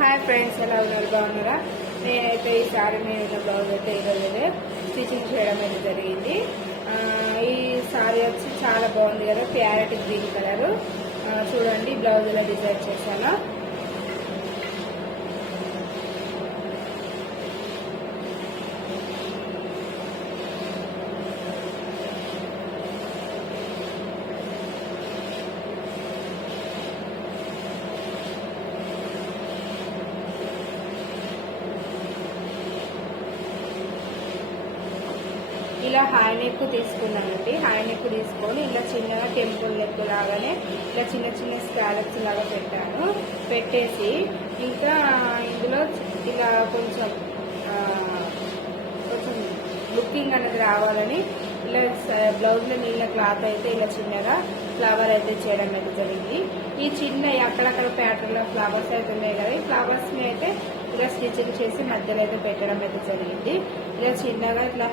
Hi friends, ఎలా ఉన్నారు? బాగున్నారా? నేనైతే ఈ సారీ మీద బ్లౌజ్ అయితే ఈరోజు స్టిచ్చింగ్ చేయడం అయితే జరిగింది. ఈ సారీ వచ్చి చాలా బాగుంది కదా, ప్యారెట్ గ్రీన్ కలర్. చూడండి బ్లౌజ్ ఇలా డిజైన్ చేశాను. ఇలా హై నెక్ తీసుకున్నానండి. హై నెక్ తీసుకొని ఇలా చిన్నగా టెంపుల్ నెక్ లాగానే ఇలా చిన్న చిన్న స్కాలప్స్ లాగా పెట్టేసి ఇంకా ఇందులో ఇలా కొంచెం లుకింగ్ అనేది రావాలని ఇలా బ్లౌజ్లో నీళ్ళ క్లాత్ అయితే ఇలా చిన్నగా ఫ్లవర్ అయితే చేయడం అయితే జరిగింది. ఈ చిన్న అక్కడక్కడ ప్యాటర్న్లో ఫ్లవర్స్ అయితే ఉన్నాయి కదా, ఈ ఫ్లవర్స్ని అయితే ఇలా స్టిచ్చింగ్ చేసి మధ్యలో అయితే పెట్టడం అయితే జరిగింది. ఇలా చిన్నగా ఇట్లా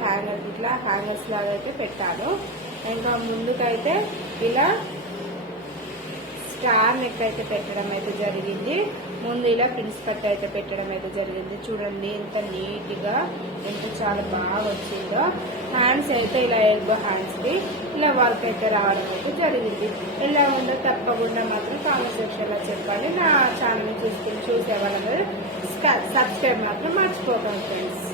హ్యాంగర్స్ లాగా అయితే పెట్టాను. ఇంకా ముందుకైతే ఇలా స్టార్ నెక్ అయితే పెట్టడం అయితే జరిగింది. ముందు ఇలా పిన్స్ కట్ అయితే పెట్టడం అయితే జరిగింది. చూడండి ఎంత నీట్గా, ఎంత చాలా బాగా వచ్చిందో. హ్యాండ్స్ అయితే ఇలా ఎల్బో హ్యాండ్స్కి ఇలా వర్క్ అయితే రావడం అయితే జరిగింది. ఎలా ఉందో తప్పకుండా మాత్రం కామెంట్ సెక్షన్లో చెప్పాలి. నా ఛానల్ని చూసే వాళ్ళందరూ సబ్స్క్రైబ్ మాత్రం మర్చిపోకండి ఫ్రెండ్స్.